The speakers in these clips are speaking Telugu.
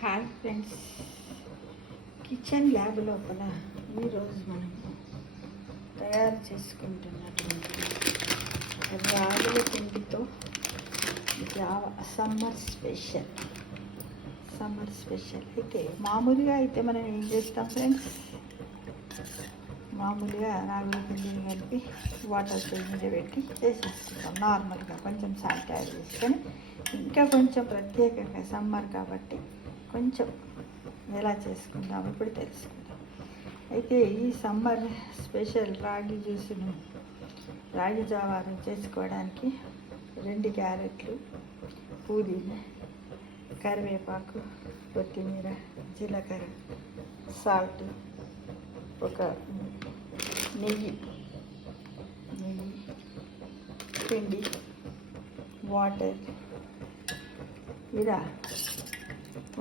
హాయ్ ఫ్రెండ్స్, కిచెన్ ల్యాబ్ లోపల ఈరోజు మనం తయారు చేసుకుంటున్నటువంటి రాగుల పిండితో జావా సమ్మర్ స్పెషల్ అయితే మామూలుగా అయితే మనం ఏం చేస్తాం ఫ్రెండ్స్, మామూలుగా రాగుల పిండిని కలిపి వాటర్ మీద పెట్టి చేసేసుకుంటాం నార్మల్గా, కొంచెం సాల్ట్ యాడ్ చేసుకొని. ఇంకా కొంచెం ప్రత్యేకంగా సమ్మర్ కాబట్టి కొంచెం ఎలా చేసుకుందాం ఇప్పుడు తెలుసుకుందాం. అయితే ఈ సమ్మర్ స్పెషల్ రాగి జ్యూస్ను, రాగి జావాను చేసుకోవడానికి 2 క్యారెట్లు, పుదీనా, కరివేపాకు, కొత్తిమీర, జీలకర్ర, సాల్ట్, ఒక నెయ్యి, పిండి, వాటర్, ఇలా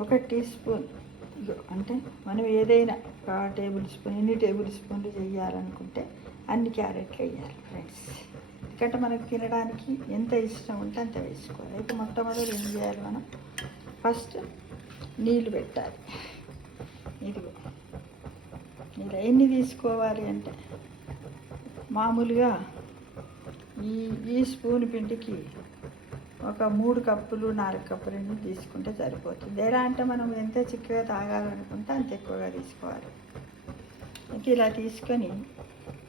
1 టీ స్పూన్, అంటే మనం ఏదైనా 1 టేబుల్ స్పూన్, ఎన్ని టేబుల్ స్పూన్లు చేయాలనుకుంటే అన్ని క్యారెట్లు వేయాలి ఫ్రెండ్స్. ఎందుకంటే మనకు తినడానికి ఎంత ఇష్టం ఉంటే అంత వేసుకోవాలి. అయితే మొట్టమొదటి ఏం చేయాలి, మనం ఫస్ట్ నీళ్ళు పెట్టాలి. ఇదిగో ఇలా ఎన్ని తీసుకోవాలి అంటే, మామూలుగా ఈ స్పూన్ పిండికి ఒక 3 కప్పులు 4 కప్పులు నీళ్ళు తీసుకుంటే సరిపోతుంది. ఎలా అంటే మనం ఎంత చిక్కగా తాగాలనుకుంటే అంత ఎక్కువగా తీసుకోవాలి. అయితే ఇలా తీసుకొని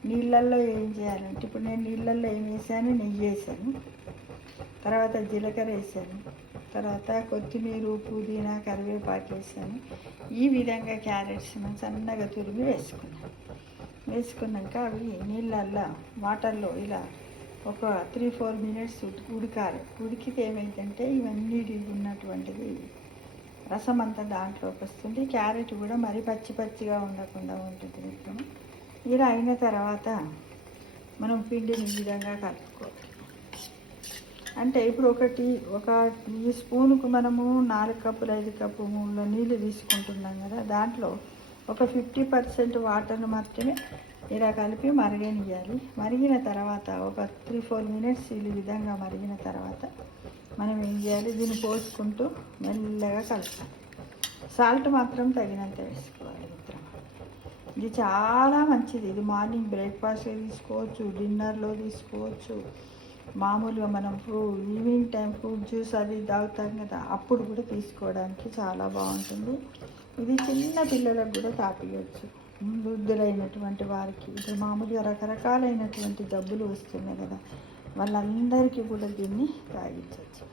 నీళ్ళల్లో ఏం చేయాలంటే, ఇప్పుడు నేను నీళ్ళల్లో ఏం వేసాను, నెయ్యి వేసాను, తర్వాత జీలకర్ర వేసాను, తర్వాత కొత్తిమీర, పుదీనా, కరివేపాకు వేసాను. ఈ విధంగా క్యారెట్స్ మనం సన్నగా తురిమి వేసుకున్నాక అవి నీళ్ళల్లో వాటర్లో ఇలా ఒక 3-4 మినిట్స్ ఉడకాలి. ఉడికితే ఏమైందంటే ఇవన్నీ ఉన్నటువంటిది రసం అంతా దాంట్లోకి వస్తుంది. క్యారెట్ కూడా మరీ పచ్చిగా ఉండకుండా ఉంటుంది. మొత్తం ఇలా అయిన తర్వాత మనం పిండిని ఈ విధంగా కలుపుకోవాలి. అంటే ఇప్పుడు ఒక ఈ స్పూన్కు మనము 4 కప్పులు 5 కప్పుల నీళ్ళు తీసుకుంటున్నాం కదా, దాంట్లో ఒక 50% వాటర్ను మాత్రమే ఇలా కలిపి మరగనియాలి. మరిగిన తర్వాత ఒక 3-4 మినిట్స్ ఈ విధంగా మరిగిన తర్వాత మనం ఏం చేయాలి, దీన్ని పోసుకుంటూ మెల్లగా కలపాలి. సాల్ట్ మాత్రం తగినంత వేసుకోవాలి మిత్రం. ఇది చాలా మంచిది. ఇది మార్నింగ్ బ్రేక్ఫాస్ట్లో తీసుకోవచ్చు, డిన్నర్లో తీసుకోవచ్చు, మామూలుగా మనం ఈవినింగ్ టైం ఫ్రూట్ జ్యూస్ అది తాగుతాం కదా, అప్పుడు కూడా తీసుకోవడానికి చాలా బాగుంటుంది. ఇది చిన్న పిల్లలకు కూడా తాపించవచ్చు, వృద్ధులైనటువంటి వారికి. ఇప్పుడు మామూలుగా రకరకాలైనటువంటి జబ్బులు వస్తున్నాయి కదా, వాళ్ళందరికీ కూడా దీన్ని తాగించవచ్చు.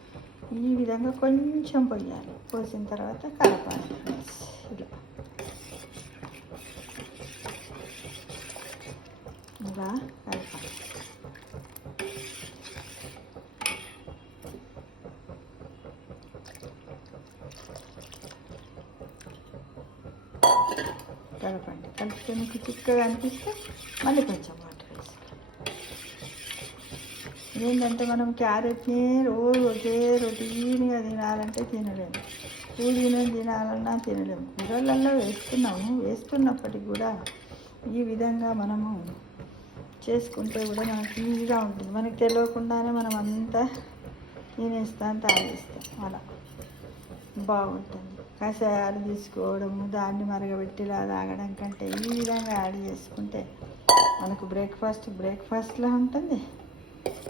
ఈ విధంగా కొంచెం పోయాలి. పోసిన తర్వాత కలపాలి ఫ్రెండ్స్. ఇలా కలపాలి. కలపండి. కలిపితే మీకు చిక్కగా అనిపిస్తే మళ్ళీ కొంచెం వాటర్ వేసుకోవాలి. ఏంటంటే మనం క్యారెట్ని రోజు ఒకే రొటీన్గా తినాలంటే తినలేము, పుదీనా తినాలన్నా తినలేము. కూరలలో వేస్తున్నప్పటికి కూడా ఈ విధంగా మనము చేసుకుంటే కూడా మనకి ఈజీగా ఉంటుంది. మనకి తెలియకుండానే మనం అంతా తినేస్తాం, తాగేస్తాం. అలా బాగుంటుంది. కషాయాలు తీసుకోవడము, దాన్ని మరగబెట్టిలా తాగడం కంటే ఈ విధంగా యాడ్ చేసుకుంటే మనకు బ్రేక్ఫాస్ట్లా ఉంటుంది.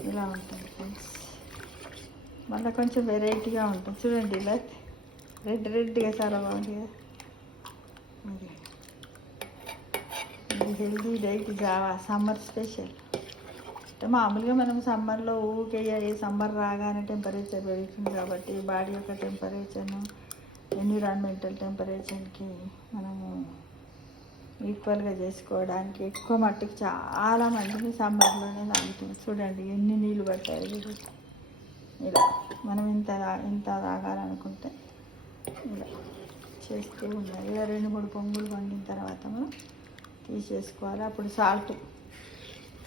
ఇలా ఉంటుంది ఫ్రెండ్స్. మళ్ళీ కొంచెం వెరైటీగా ఉంటుంది. చూడండి, ఇలా రెడ్గా చాలా బాగుంది కదా. ఇది healthy diet Java summer special. అంటే మామూలుగా మనం సమ్మర్లో ఊరికే సమ్మర్ రాగానే టెంపరేచర్ పెరుగుతుంది కాబట్టి బాడీ యొక్క టెంపరేచర్ను ఎన్విరాన్మెంటల్ టెంపరేచర్కి మనము ఈక్వల్గా చేసుకోవడానికి ఎక్కువ మట్టుకు చాలా మందిని సమ్మర్లోనే తాగుతుంది. చూడండి ఎన్ని నీళ్ళు పడతాయి. ఇలా మనం ఇంత తాగాలనుకుంటే ఇలా చేస్తూ ఉండాలి. ఇలా 2-3 పొంగులు వండిన తర్వాత మనం తీసేసుకోవాలి. అప్పుడు సాల్ట్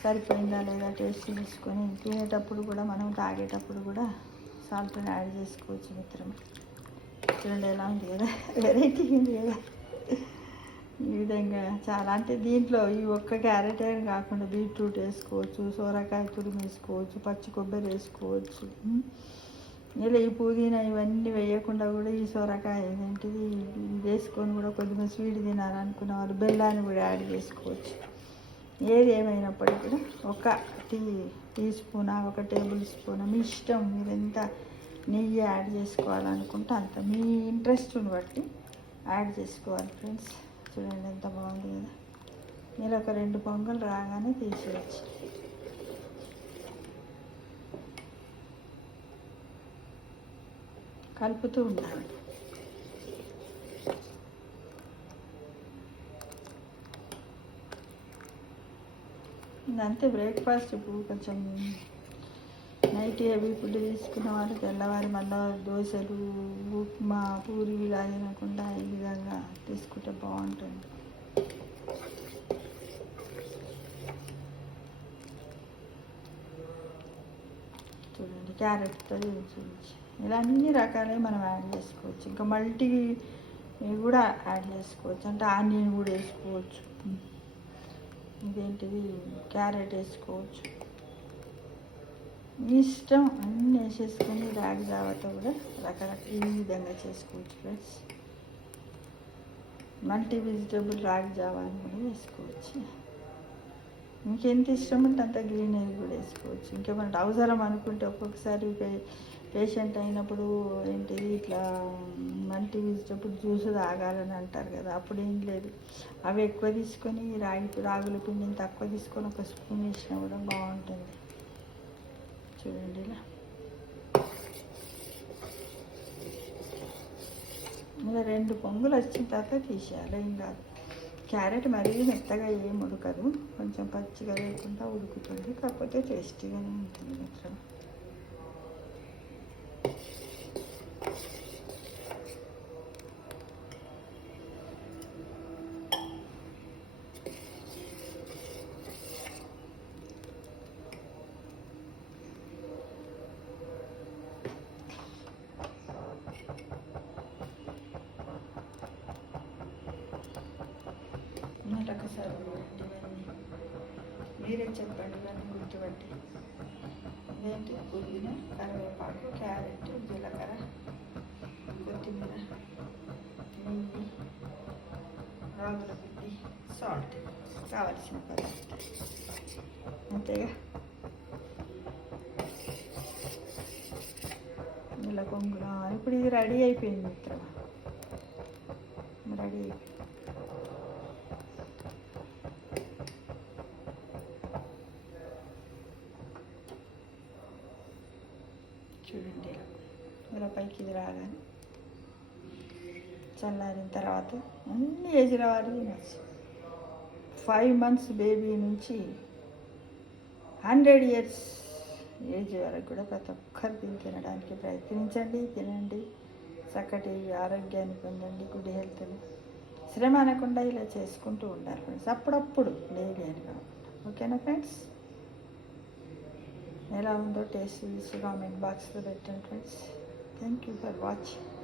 సరిపోయిందా లేదా టేస్ట్ తీసుకొని తినేటప్పుడు కూడా మనం తాగేటప్పుడు కూడా సాల్ట్ని యాడ్ చేసుకోవచ్చు మిత్రం. చూడండి ఎలా ఉంది కదా, వెరైటీ ఉంది కదా. ఈ విధంగా చాలా, అంటే దీంట్లో ఈ ఒక్క క్యారెట్ అని కాకుండా బీట్రూట్ వేసుకోవచ్చు, సోరకాయ తురుము వేసుకోవచ్చు, పచ్చి కొబ్బరి వేసుకోవచ్చు, ఇలా ఈ పుదీనా ఇవన్నీ వేయకుండా కూడా ఈ సొరకాయ ఏంటిది ఇది వేసుకొని కూడా కొద్దిగా స్వీట్ తినాలనుకున్న వాళ్ళు బెల్లాన్ని కూడా యాడ్ చేసుకోవచ్చు. ఏది ఏమైనప్పటికీ కూడా ఒక టీ స్పూన్ ఒక టేబుల్ స్పూన్ మీ ఇష్టం, మీరు ఎంత నెయ్యి యాడ్ చేసుకోవాలనుకుంటే అంత మీ ఇంట్రెస్ట్ని బట్టి యాడ్ చేసుకోవాలి ఫ్రెండ్స్. చూడండి ఎంత బాగుంది కదా. మీరు ఒక 2 పొంగలు రాగానే తీసేయచ్చు. కలుపుతూ ఉండాలి. ఇదంతే బ్రేక్ఫాస్ట్. ఇప్పుడు కొంచెం నైట్ హెవీ ఫుడ్ తీసుకున్న వాళ్ళు తెల్లవారి మళ్ళీ దోశలు, ఉప్మా, పూరి ఇలా తినకుండా ఈ విధంగా తీసుకుంటే బాగుంటుంది. చూడండి క్యారెట్తో చూపించి ఇలా అన్ని రకాలే మనం యాడ్ చేసుకోవచ్చు. ఇంకా మల్టీ కూడా యాడ్ చేసుకోవచ్చు, అంటే ఆనియన్ కూడా వేసుకోవచ్చు, ఇదేంటిది క్యారెట్ వేసుకోవచ్చు. మీ ఇష్టం అన్నీ వేసేసుకొని రాగి జావతో కూడా రకరకాల ఈ విధంగా చేసుకోవచ్చు ఫ్రెండ్స్. మల్టీ వెజిటేబుల్ రాగి జావా అని కూడా వేసుకోవచ్చు. ఇంకెంత ఇష్టం ఉంటే అంత గ్రీనరీ కూడా వేసుకోవచ్చు. ఇంకేమంటే అవసరం అనుకుంటే ఒక్కొక్కసారి పేషెంట్ అయినప్పుడు ఏంటిది ఇట్లా మల్టీ వెజిటేబుల్ జ్యూస్ తాగాలని అంటారు కదా, అప్పుడు ఏం లేదు, అవి ఎక్కువ తీసుకొని రాగుల పిండిని తక్కువ తీసుకొని ఒక స్పూన్ వేసినా కూడా బాగుంటుంది. చూడండి ఇలా 2 పొంగులు వచ్చిన తర్వాత తీసేయాలి. ఏం కాదు. క్యారెట్ మరీ మెత్తగా ఏం ఉడకదు, కొంచెం పచ్చిగా లేకుండా ఉడుకుతుంది, కాకపోతే టేస్టీగానే ఉంటుంది మాత్రం. ఒకసారి ఇవన్నీ మీరే చెప్పండి, ఇవన్నీ గుర్తుపట్టి. ఇదేంటి పుదీనా, కరివేపాకు, క్యారెట్, జీలకర్ర, కొత్తిమీర, నెయ్యి, రాగుల పిండి, సాల్ట్, కావలసిన పదార్థాలు అంతేగా. ఇలా కొంగున ఇప్పుడు ఇది రెడీ అయిపోయింది మిత్రమా, రెడీ అయిపోయింది. చూడండి ఇలా పైకి ఇది రాగానే చల్లారిన తర్వాత అన్ని ఏజ్ల వారు తినచ్చు. 5 months బేబీ నుంచి 100 years ఏజ్ వరకు కూడా ప్రతి ఒక్కరు తినడానికి ప్రయత్నించండి, తినండి, చక్కటి ఆరోగ్యాన్ని పొందండి, గుడ్ హెల్త్ని. శ్రమ అనకుండా ఇలా చేసుకుంటూ ఉండాలి ఫ్రెండ్స్, అప్పుడప్పుడు డైలీ అని కాకుండా. ఓకేనా ఫ్రెండ్స్? ఎలా ఉందో టేస్ట్ చూసి కామెంట్ బాక్స్లో పెట్టండి friends. Thank you for watching.